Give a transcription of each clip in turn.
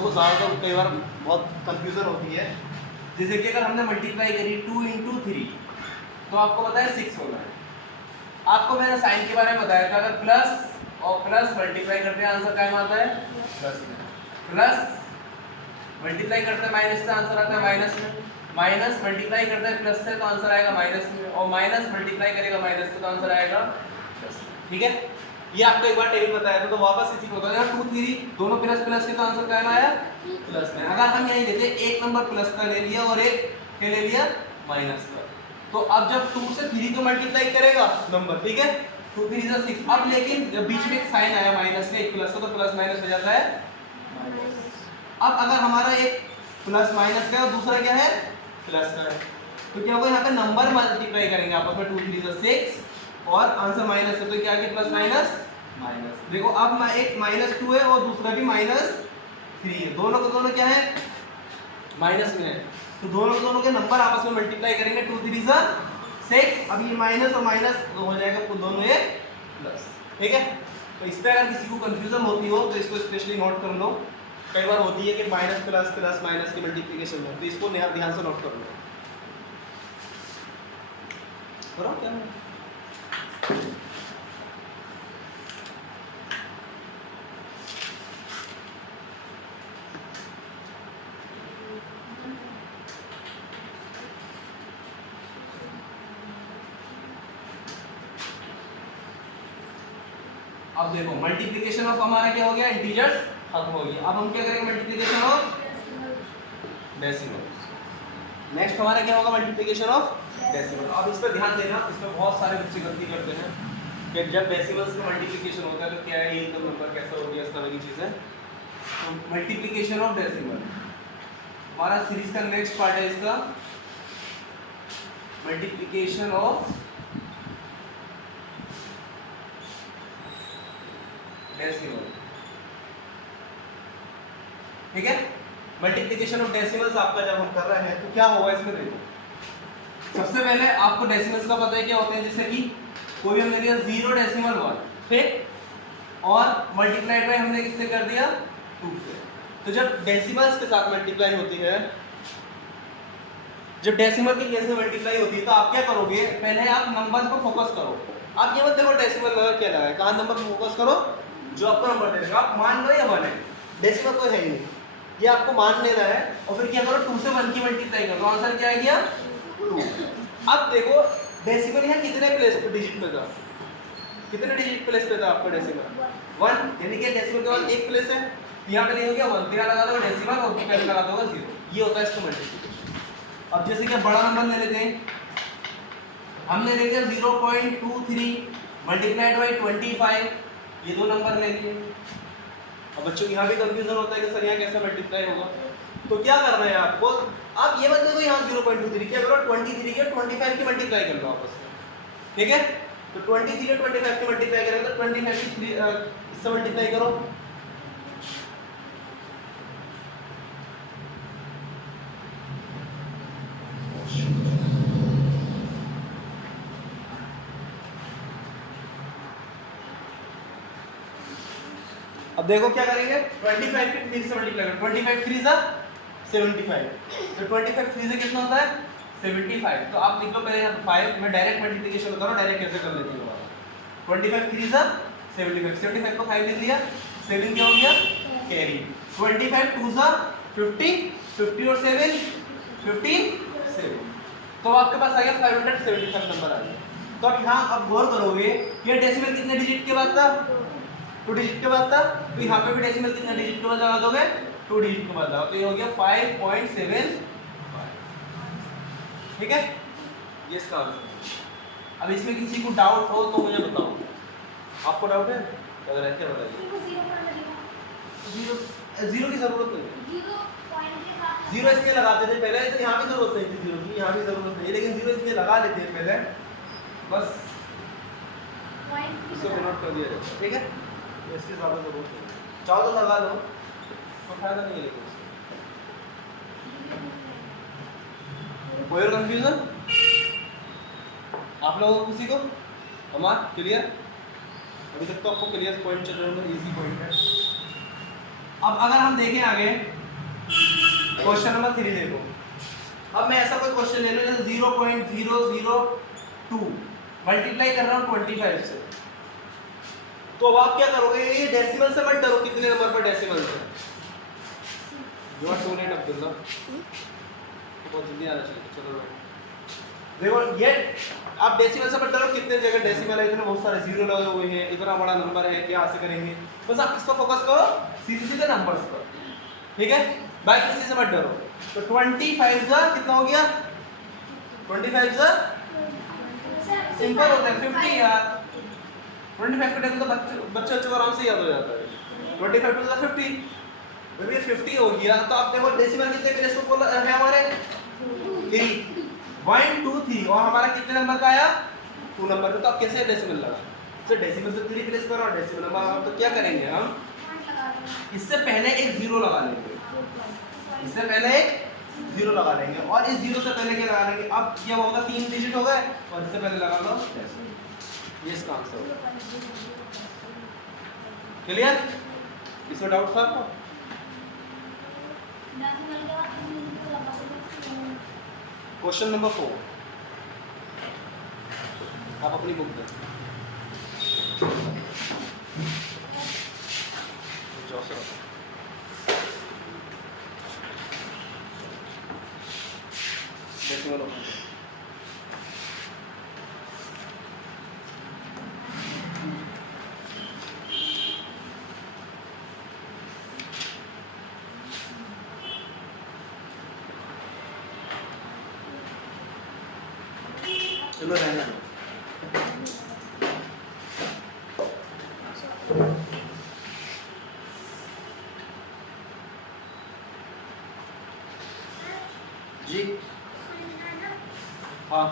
लोगों को ज़्यादातर कई बार बहुत कंफ्यूजन होती है। जैसे कि अगर हमने मल्टीप्लाई करी 2 × 3 तो आपको पता है 6 होना है। आपको मैंने साइन के बारे में बताया था, अगर प्लस और प्लस मल्टीप्लाई करते हैं आंसर क्या आता है प्लस में, प्लस मल्टीप्लाई करते हैं माइनस से आंसर आता है माइनस में, माइनस मल्टीप्लाई करते हैं प्लस से तो आंसर आएगा माइनस में, और माइनस मल्टीप्लाई करेगा माइनस से तो आंसर आएगा प्लस में। ठीक है, ये आपको एक बार टेबल बताया था तो वापस इसी को बताया 2 3 दोनों प्लस प्लस के तो आंसर क्या आया प्लस में। अगर हम यही देते एक नंबर प्लस का ले लिया और एक के ले लिया माइनस का, तो अब जब 2 से 3 को मल्टीप्लाई करेगा नंबर, ठीक है 2 3 = 6। अब लेकिन जब बीच में एक साइन आया माइनस का एक प्लस का तो प्लस माइनस हो जाता है माइनस। अब अगर हमारा एक प्लस माइनस का है और दूसरा क्या है प्लस का है, तो क्या होगा यहाँ पे नंबर मल्टीप्लाई करेंगे आपस में 2 3 = 6 और आंसर माइनस है तो क्या है प्लस माइनस माइनस। देखो अब एक -2 है और दूसरा भी -3 है, दोनों को दोनों क्या है माइनस में है, तो दोनों के नंबर आपस में मल्टीप्लाई करेंगे 2 3 = 6। अब ये माइनस और माइनस हो जाएगा तो दोनों ये प्लस। ठीक है, तो इस पर अगर किसी को कंफ्यूजन होती हो तो इसको स्पेशली नोट कर लो। कई बार होती है कि माइनस प्लस प्लस माइनस की मल्टीप्लिकेशन हो, तो इसको ध्यान से नोट कर लो। करो क्या अब देखो मल्टीप्लिकेशन ऑफ हमारा क्या हो गया इंटीजर्स खत्म हो गया। अब हम क्या करेंगे मल्टीप्लिकेशन ऑफ डेसिमल। नेक्स्ट हमारा क्या होगा मल्टीप्लिकेशन ऑफ डेसिमल। अब इस पर ध्यान देना, इसमें बहुत सारे बच्चे गलती करते हैं कि जब डेसिमल्स का मल्टीप्लिकेशन होता है तो क्या है ये एकदम नंबर कैसा हो गया, इस तरह की चीज़ें। तो मल्टीप्लिकेशन ऑफ डेसिमल हमारा सीरीज का नेक्स्ट पार्ट है, इसका मल्टीप्लिकेशन ऑफ डेसिमल। ठीक है, मल्टीप्लिकेशन ऑफ डेसिमल्स आपका जब हम कर रहे हैं तो क्या होगा इसमें देखो। सबसे पहले आपको डेसिमल्स का पता है क्या होते हैं, जैसे कि कोई हमने लिया 0.1 फिर और मल्टीप्लाइड बाय हमने किससे कर दिया 2 से। तो जब डेसिमल्स के साथ मल्टीप्लाई होती है, जब डेसिमल के केस में मल्टीप्लाई होती है तो आप क्या करोगे, पहले आप नंबर्स पर फोकस करो। आप ये मत देखो डेसिमल लगा क्या लगा है, कहाँ नंबर पर फोकस करो जो आपको नंबर दे देगा। आप मान लो या माने डेसिमल कोई है ही नहीं, ये आपको मान लेना है और फिर क्या करो 2 से 1 की मल्टीप्लाई करो, आंसर क्या आ गया 2। अब देखो डेसिमल यहाँ कितने प्लेस पे डिजिट पे था, कितने डिजिट प्लेस पे था आपका डेसिमल 1, यानी कि डेसिमल के बाद एक प्लेस है, यहाँ पे नहीं हो गया 1, यहाँ लगा दो डेसिमल और पहले लगा दोगे 0। ये होता है इसका मल्टीप्लिकेशन। अब जैसे कि बड़ा नंबर ले लेते हैं, हमने ले लिया 0.23 मल्टीप्लाइड बाई 25, ये दो नंबर ले लिए। अब बच्चों यहाँ भी कंफ्यूजन होता है कि सर यहाँ कैसे मल्टीप्लाई होगा, तो क्या करना है आपको, आप ये मत देखो यहाँ 0.23 क्या करो 23 के 25 की मल्टीप्लाई कर लो आपस में। ठीक है, तो 23 के 25 की मल्टीप्लाई करेंगे तो 25 की इससे मल्टीप्लाई करो, अब देखो क्या करेंगे 25 के 3 से मल्टीप्लाई करो, 25 3 सा 75, तो 25 3 से कितना होता है 75। तो आप लिख लो पहले यहाँ 5, मैं डायरेक्ट मल्टीप्लिकेशन करो, डायरेक्ट कैसे कर लेती हूँ 25 3 सा 75, 75 को 5 लिख लिया, 7 क्या हो गया कैरी, 25 2 सा 50, 50 और 7 15 7, तो आपके पास आ गया 575 नंबर आ गया। तो अब यहाँ आप गौर करोगे ये डेसिमल कितने डिजिट के बाद था 2 डिजिट के बाद था, तो यहाँ पे भी डेसिमल कितने डिजिट के बाद लगा दोगे 2 डिजिट के बाद लगाओ, तो ये हो गया 5.75। ठीक है, ये इसका आंसर। अब इसमें किसी को डाउट हो तो मुझे बताओ, आपको डाउट है अगर है क्या बताइए। जीरो की जरूरत नहीं, जीरो इसलिए लगाते थे पहले, तो यहाँ भी जरूरत नहीं थी जीरो की, यहाँ भी जरूरत नहीं, लेकिन जीरो इसलिए लगा लेते हैं पहले, बस इसको नोट कर दिया जाता है। ठीक है, इसकी ज़्यादा जरूरत नहीं, चाहो तो लगा लो तो फायदा नहीं है, लेकिन कोई और कंफ्यूजन आप लोगों को किसी को हमारा क्लियर, अभी तक तो आपको क्लियर पॉइंट चल रहे होंगे, इजी पॉइंट है। अब अगर हम देखें आगे क्वेश्चन नंबर 3 देखो। अब मैं ऐसा कोई क्वेश्चन ले लूं जैसे 0.002 मल्टीप्लाई कर रहा हूँ 25 से, तो अब आप क्या करोगे, ये डेसिमल से मत डरो, कितने नंबर पर डेसिमल से। You are too late Abdullah, बहुत जल्दी आना चाहिए। चलो देखो ये आप डेसिमल से मत डरो, कितने जगह डेसिमल है, इतने बहुत सारे जीरो लगे हुए हैं, इतना बड़ा नंबर है, क्या से करेंगे। बस आप इसको फोकस करो, सीधे सीधे नंबर्स पर, ठीक है, बाकी किसी से मत डरो। तो 25 जा कितना हो गया, 25 जा सिंपल होता है 50 यार। 25 का टेबल तो बच्चों को आराम से याद हो जाता है। 25 टू 50, जब ये 50 हो गया तो आप देखो डेसिमल कितने प्लेस को है हमारे 3, 1 2 3, और हमारा कितने नंबर का आया 2 नंबर का। तो आप कैसे डेसिमल लगा, तो डेसिमल से 3 प्लेस करो और डेसिमल नंबर। तो क्या करेंगे हम, इससे पहले एक जीरो लगा लेंगे, इससे पहले एक जीरो लगा लेंगे, और इस जीरो से पहले क्या लगा लेंगे। अब क्या होगा, 3 डिजिट हो गए, और इससे पहले लगा लो डेसिमल। ये इसका आंसर होगा। क्लियर, इसमें डाउट था आपको। क्वेश्चन नंबर 4 आप अपनी बुक दें। डेसिमल ओपन चलो रहने दो। जी हाँ,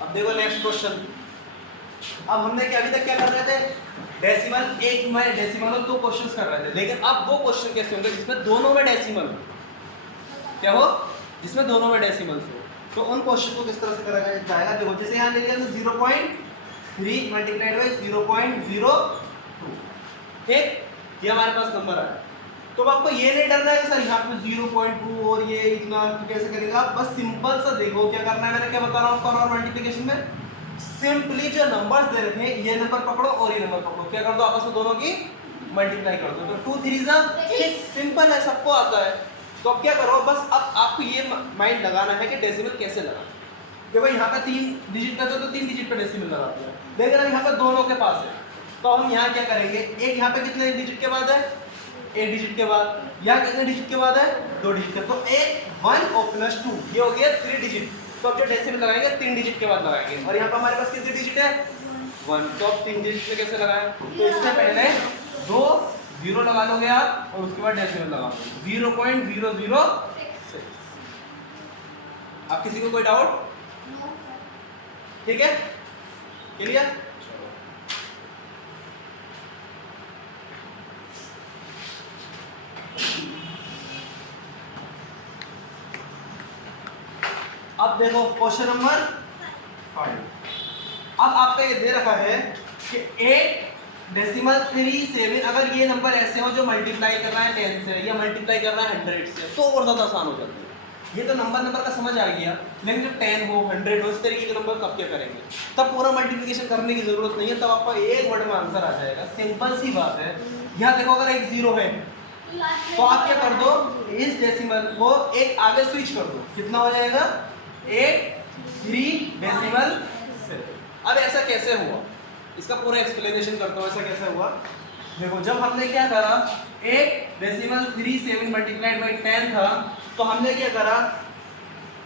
अब देखो नेक्स्ट क्वेश्चन। अब हमने क्या अभी तक क्या कर रहे थे, डेसिमल, एक में डेसिमल और 2 क्वेश्चंस कर रहे थे, लेकिन अब वो क्वेश्चन कैसे होंगे जिसमें दोनों में डेसिमल हो, क्या हो, जिसमें दोनों में डेसिमल्स हो। तो उन क्वेश्चन को किस तरह से करा जाएगा, देखो जैसे यहाँ ले लिया तो 0.3 मल्टीप्लाइड बाई 0.02, ठीक, ये हमारे पास नंबर आया। तो अब आपको ये नहीं डरना है कि सर यहाँ पे 0.2 और ये इतना कैसे करेगा, आप बस सिंपल सा देखो क्या करना है। मैंने क्या बता रहा हूँ आपको और मल्टीप्लिकेशन में, सिंपली जो नंबर्स दे रखे हैं ये नंबर पकड़ो और ये नंबर पकड़ो, क्या कर दो आपस में दोनों की मल्टीप्लाई कर दो। तो 2 3 सिंपल है, सबको आता है। तो अब क्या करो, बस अब आपको ये माइंड लगाना है कि डेसिमल कैसे लगाना। देखो यहाँ पे 3 डिजिट का तो 3 डिजिट पे डेसिमल लगाते हैं, लेकिन अब यहाँ पे दोनों के पास है, तो हम यहाँ क्या करेंगे, एक यहाँ पे कितने डिजिट के बाद है, 1 डिजिट के बाद, यहाँ कितने डिजिट के बाद है, 2 डिजिट के, तो 1 और +2 ये हो गया 3 डिजिट। तो अब जो डेसिमल लगाएंगे 3 डिजिट के बाद लगाएंगे, और यहाँ पे हमारे पास कितने डिजिट है 1, तो अब 3 डिजिट में कैसे लगाएं, तो इससे पहले 2 जीरो लगा लोगे आप और उसके बाद डेसिमल लगा लो 0.006। आप किसी को कोई डाउट, ठीक है, क्लियर। अब देखो क्वेश्चन नंबर 5। अब आपका ये दे रखा है कि 8.37, अगर ये नंबर ऐसे हो जो मल्टीप्लाई कर रहा है 10 से या मल्टीप्लाई कर रहा है 100 से, तो और ज़्यादा आसान हो जाता है। ये तो नंबर का समझ आ गया, लेकिन जब 10 हो 100 हो इस तरीके के नंबर तब क्या करेंगे, तब पूरा मल्टीप्लिकेशन करने की जरूरत नहीं है, तब आपका एक वर्ड में आंसर आ जाएगा। सिंपल सी बात है। यहाँ देखो अगर एक 0 है तो आप क्या कर दो, इस डेसिमल को एक आगे स्विच कर दो, कितना हो जाएगा 83.7। अब ऐसा कैसे हुआ, इसका पूरा एक्सप्लेनेशन करता हूँ ऐसा कैसे हुआ। देखो जब हमने क्या करा, 8.37 मल्टीप्लाइड बाई 10 था, तो हमने क्या करा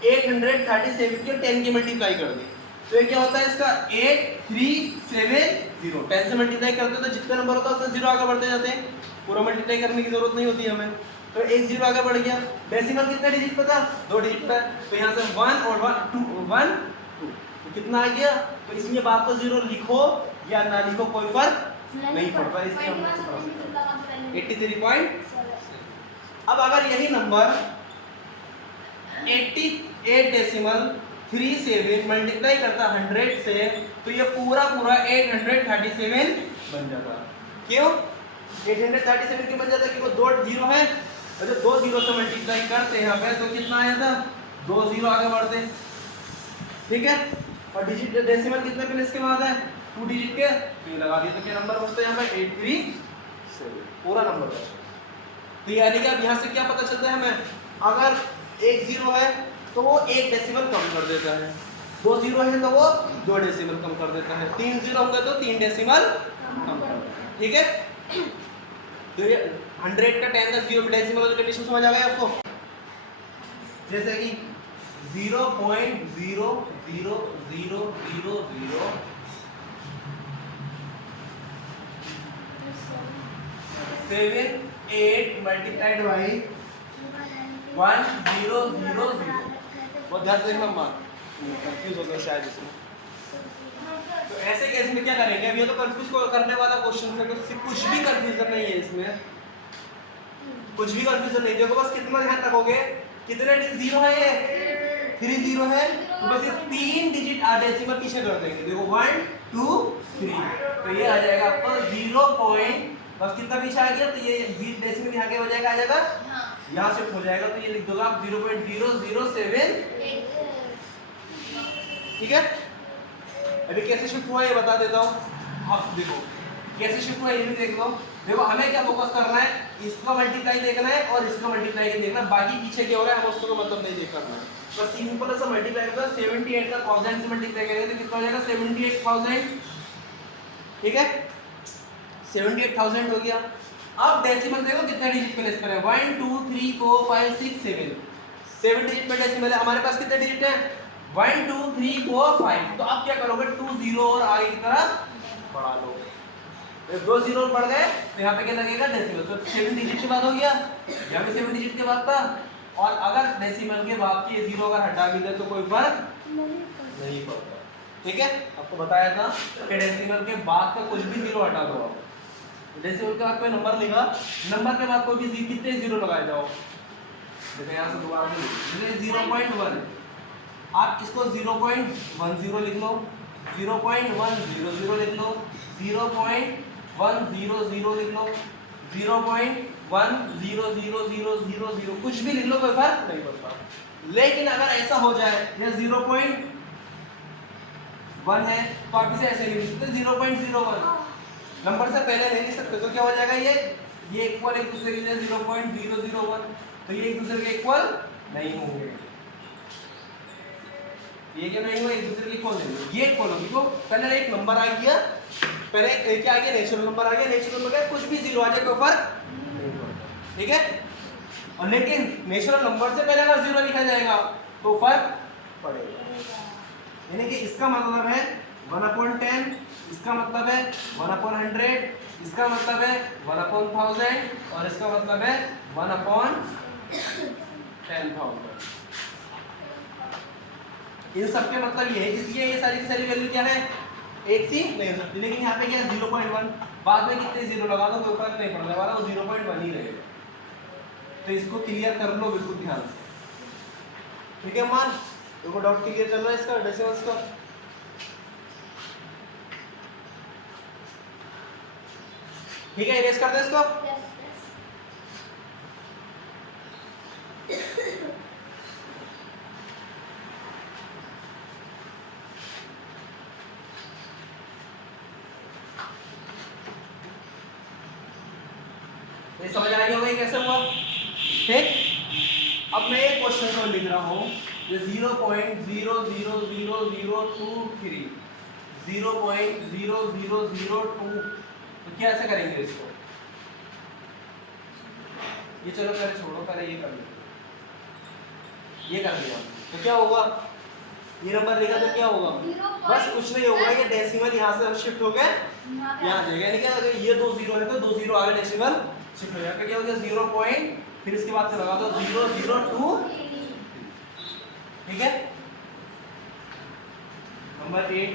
837 के 10 की मल्टीप्लाई कर दी, तो ये क्या होता है इसका 8370। 10 से मल्टीप्लाई करते हैं तो जितना नंबर होता है उतना 0 आगे बढ़ते जाते हैं, पूरा मल्टीप्लाई करने की जरूरत नहीं होती हमें। तो एक 0 आगे बढ़ गया। डेसिमल कितने डिजिट पे था, 2 डिजिट पे, तो यहाँ से 1 और 1 2 तो कितना आ गया। तो इसमें बात को 0 लिखो या ना लिखो कोई फर्क नहीं पड़ता, इसलिए हम 83.7। अब अगर यही नंबर 88.7 837 मल्टीप्लाई करता 100 से तो ये पूरा 837 बन जाता। क्यों 837 क्यों बन जाता? क्योंकि दो जीरो है और जब दो जीरो से मल्टीप्लाई करते हैं यहाँ पे तो कितना आया था? 2 जीरो आगे बढ़ते, ठीक है। और डिजिट डेसिमल कितने प्लेस के बाद है? 2 डिजिट के, तो ये लगा दिए तो क्या नंबर बचता है यहाँ पे? 837 पूरा नंबर बचता। तो यानी कि अब यहाँ से क्या पता चलता है हमें? अगर एक जीरो है तो वो एक डेसिमल कम कर देता है, 2 जीरो है तो वो 2 डेसिमल कम कर देता है, 3 जीरो होंगे तो 3 डेसिमल कम कर देता है, ठीक है। तो ये 100 का 10 का 0 डेसिमल वाली कंडीशन समझ आ गई आपको? जैसे कि 0.0000078 मल्टीप्लाइड बाई 1000। बहुत ध्यान से देखना, कंफ्यूज हो गए शायद इसमें। तो ऐसे केस में क्या करेंगे? अब ये तो कंफ्यूज करने वाला क्वेश्चन है, तो कुछ भी कंफ्यूजन नहीं है इसमें, कुछ भी कंफ्यूजन नहीं। देखो बस कितना ध्यान रखोगे, कितने जीरो है? ये 3 जीरो है, तो बस ये 3 डिजिट डेसिमल पीछे कर देंगे। देखो 1 2 3, तो ये आ जाएगा आपको 0. बस कितना पीछे आ गया तो ये डेसिमल यहाँ के हो जाएगा, आ जाएगा यहाँ शिफ्ट हो जाएगा, तो ये लिख दोगे आप 0.007, ठीक है। अभी कैसे शिफ्ट हुआ ये बता देता हूँ। आप देखो कैसे शिफ्ट हुआ ये भी देख लो। देखो हमें क्या फोकस करना है? इसका मल्टीप्लाई देखना है और इसका मल्टीप्लाई देखना है, बाकी पीछे क्या हो रहा है हम उसको मतलब नहीं देख करना है। बस सिंपल सा मल्टीप्लाई करना, 78 का 1000 से मल्टीप्लाई करेंगे तो कितना हो जाएगा? 78,000, ठीक है। 78,000 हो गया। अब डेसिमल देखो कितने डिजिट प्लेस पर है? 1 2 3 4 5 6 7, 7 डिजिट में डेसिमल है। हमारे पास कितने डिजिट है? 1 2 3 4 5। तो अब क्या करोगे? 2 जीरो और आगे की तरफ बढ़ा लो। जब 2 जीरो बढ़ गए तो यहाँ पे क्या लगेगा? डेसिमल। तो 7 डिजिट के बाद हो गया, यहाँ पे 7 डिजिट के बाद था। और अगर डेसिमल के बाद की जीरो अगर हटा भी दे तो कोई फर्क नहीं पड़ता, ठीक है। आपको बताया था कि डेसिमल के बाद का कुछ भी जीरो हटा दो। डेसिमल के बाद कोई नंबर लिखा, नंबर के बाद कोई भी कितने जीरो लगाए जाओ। देखो यहाँ से दोबारा 0.1, आप इसको 0.10 लिख लो, 0.100 लिख लो, 0.100 लिख लो, 0.100000, कुछ भी लिख लो, कोई फर्क नहीं पड़ता। लेकिन अगर ऐसा हो जाए या 0.1 है तो आप इसे ऐसे लिख सकते 0.01, नंबर से पहले नहीं लिख सकते, तो क्या हो जाएगा? ये इक्वल एक दूसरे के लिए 0.001, तो ये एक दूसरे के इक्वल नहीं होंगे। ये क्या नहीं हुआ? एक दूसरे के इक्वल नहीं होंगे, ये इक्वल होगी। तो पहले एक नंबर आ गया, पहले क्या आ गया? नेचुरल नंबर आ गया। नेचुरल नंबर कुछ भी जीरो आ जाए कोई फर्क नहीं पड़ता, ठीक है। और लेकिन नेचुरल नंबर से पहले अगर जीरो लिखा जाएगा तो फर्क पड़ेगा। यानी कि इसका मतलब है 1/10, इसका मतलब है 1/100, इसका मतलब है 1/1000 और इसका मतलब है 1/10,000। इन सब के मतलब ये है, इसलिए ये सारी की सारी वैल्यू क्या है? एक सी नहीं हो सकती। लेकिन यहाँ पे क्या है? 0.1, बाद में कितने जीरो लगा दो कोई फर्क नहीं पड़ने वाला, वो 0.1 ही रहेगा। तो इसको क्लियर कर लो बिल्कुल ध्यान से, ठीक है। मान देखो डाउट क्लियर चल रहा है इसका डेसिमल्स का। ठीक है, इरेज कर दे इसको। ये समझ आ गया होगा कैसे हुआ, ठीक। अब मैं एक क्वेश्चन को लिख रहा हूँ, ये 0.00023, 0.0002, तो क्या ऐसे करेंगे इसको? ये चलो पहले छोड़ो, पहले ये कर लो, ये कर लिया तो क्या होगा? ये नंबर लिखा तो क्या होगा? बस कुछ नहीं होगा, ये डेसिमल यहाँ से शिफ्ट हो गए यहाँ जाएगा। यानी कि अगर ये 2 जीरो है तो 2 जीरो आगे डेसिमल शिफ्ट हो जाएगा। क्या हो गया? 0 पॉइंट, फिर इसके बाद से लगा दो 002, ठीक है। नंबर 8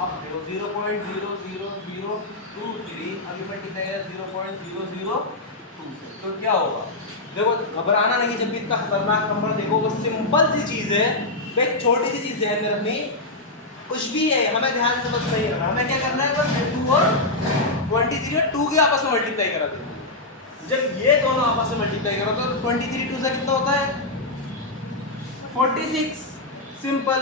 अब देखो 0.00023, अभी मैं कितना है 0.002, तो क्या होगा? देखो घबराना नहीं जब भी इतना खतरनाक नंबर देखो, वो सिंपल सी चीज है, भाई छोटी सी चीज ध्यान में रखनी, कुछ भी है हमें ध्यान से बस नहीं रखना, हमें क्या करना है बस 2 और 23 और 2 के आपस में मल्टीप्लाई करा देना। जब ये दोनों आपस में मल्टीप्लाई करो तो 23 2 से कितना होता है 46, सिंपल।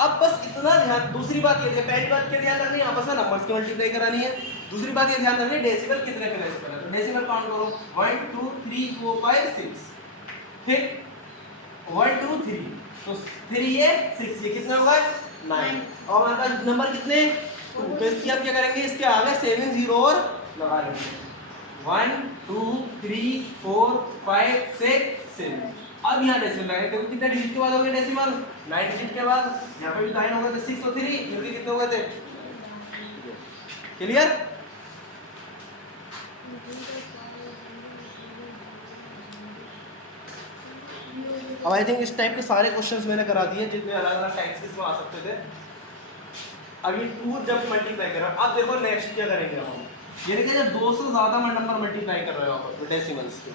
अब बस इतना ध्यान, दूसरी बात ये, पहली बात क्या ध्यान रखनी है, आपस में नंबर्स की मल्टीप्लाई करानी है। दूसरी बात ये ध्यान रखनी है डेसिमल कितने के डेसिमल है, तो डेसिमल काउंट करो 1 2 3 4 5 6, फिर 1 2 3, तो 3 ये 6, ये कितना होगा 9, और हमारे पास नंबर कितने 2, तो इसकी आप क्या करेंगे, इसके आगे 7 0 और लगा लेंगे, 1 2 3 4 5 6 7। अब यहाँ डेसिमल लगाएंगे, देखो कितने डिजिट के बाद हो गए डेसिमल 9 डिजिट के बाद, यहाँ पे भी 9 हो गए थे, 6 और 3 ये भी कितने हो गए थे, क्लियर। अब आई थिंक इस टाइप के सारे क्वेश्चंस मैंने करा दिए जितने अलग अलग टाइप्स के इसमें आ सकते थे। अब ये 2 जब मल्टीप्लाई कर रहा है, अब देखो नेक्स्ट क्या करेंगे हम, ये देखिए जब 2 से ज्यादा नंबर मल्टीप्लाई कर रहे हो आपस में डेसिमल्स के,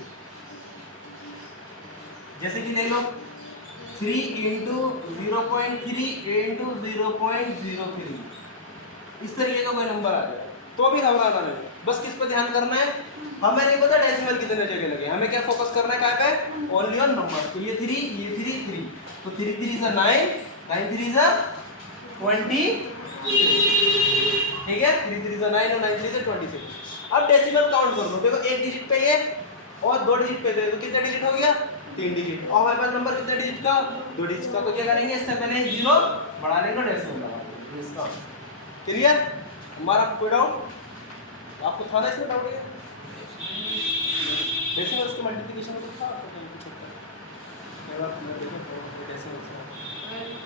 जैसे कि देख लो 3 इंटू 0.3 इंटू 0.03, इस तरीके का कोई नंबर आ जाए तो भी घबराना नहीं, बस किस पे ध्यान करना है, हमें नहीं पता डेसिमल कितने जगह लगे, हमें क्या फोकस करना है क्या पे, ओनली ऑन नंबर। तो ये 3 ये 3 3, तो 3 3 is 9, 9 3 is 20, ठीक है, 3 3 is 9 और 9 3 is 26। अब डेसिमल काउंट कर लो, देखो एक डिजिट पे ये और 2 डिजिट पे, तो कितने डिजिट हो गया 3 डिजिट, और हमारे पास नंबर कितने डिजिट का 2 डिजिट का, तो क्या करेंगे इससे पहले 0 बढ़ा लेंगे डेसिमल लगा देंगे, इसका क्लियर। हमारा कोई डाउट आपको था ना इसमें, डाउट है डेसिमल्स के मल्टीप्लिकेशन में था आपको कहीं कुछ होता है, मैं बात मैं देखो डेसिमल्स में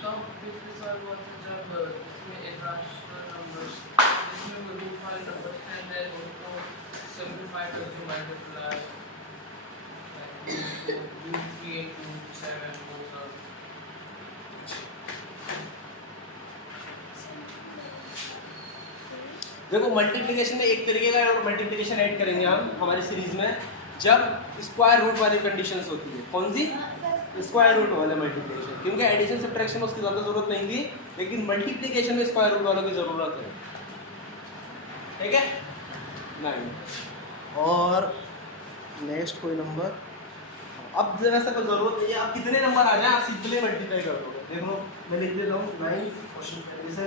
तो बिल्कुल सर वो जब इसमें irrational numbers इसमें वो रूट वाले numbers हैं, then उनको simplify करके multiply root 3 into 7 होगा। देखो मल्टीप्लिकेशन में एक तरीके का मल्टीप्लिकेशन ऐड करेंगे हम हमारी सीरीज में, जब स्क्वायर रूट वाली कंडीशंस होती है, कौन सी स्क्वायर रूट वाले मल्टीप्लिकेशन, क्योंकि एडिशन सब्ट्रैक्शन में उसकी ज़्यादा जरूरत नहीं थी, लेकिन मल्टीप्लिकेशन में स्क्वायर रूट वालों की ज़रूरत है, ठीक है 9। और नेक्स्ट कोई नंबर, अब वैसे कोई ज़रूरत नहीं है, अब कितने नंबर आ जाए आप सिंपली मल्टीप्लाई कर दोगे, देख लो मैं लिख देता हूँ 9 क्वेश्चन पहले से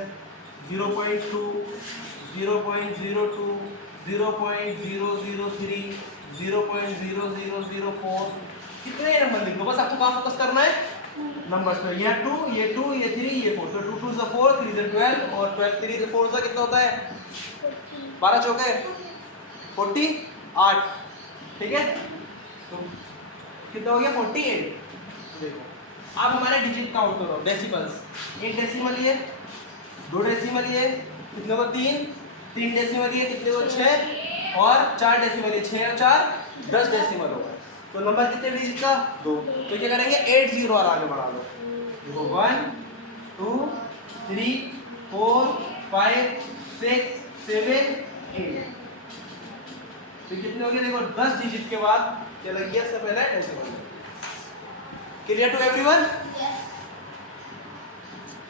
0.2 0.02 0.003 0.0004, कितने नंबर लिख लो, बस आपको कहाँ फोकस करना है नंबर्स पे, ये 2 ये 2 ये 3 ये 4, तो 2 2 is 4 3 is 12 और 12 3 से 4 से कितना होता है 12 चौके 48, ठीक है, तो कितना हो गया 48। देखो अब हमारे डिजिट काउंट करो, डेसिमल्स, एक डेसिमल ये 2 डेसिमल ये कितने को 3 डेसिमल ये कितने को 6 और 4 डेसिमल ये 6 और 4 10 डेसिमल हो गए, तो नंबर कितने डिजिट का 2, तो क्या करेंगे 8 0 और आगे बढ़ा लो, देखो 1 2 3 4 5 6 7 8, तो कितने हो गए देखो 10 डिजिट के बाद क्या लग गया, सबसे पहले डेसिमल। Clear to everyone?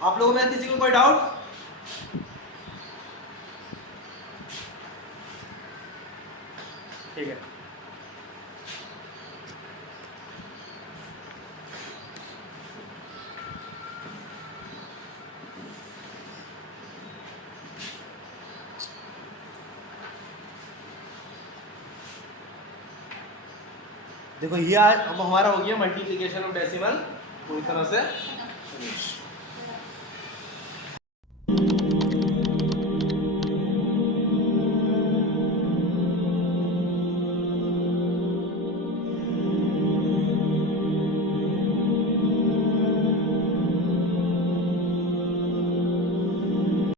आप लोगों में किसी को कोई डाउट? ठीक है, देखो ये आज अब हमारा हो गया मल्टीप्लिकेशन ऑफ डेसिमल पूरी तरह से।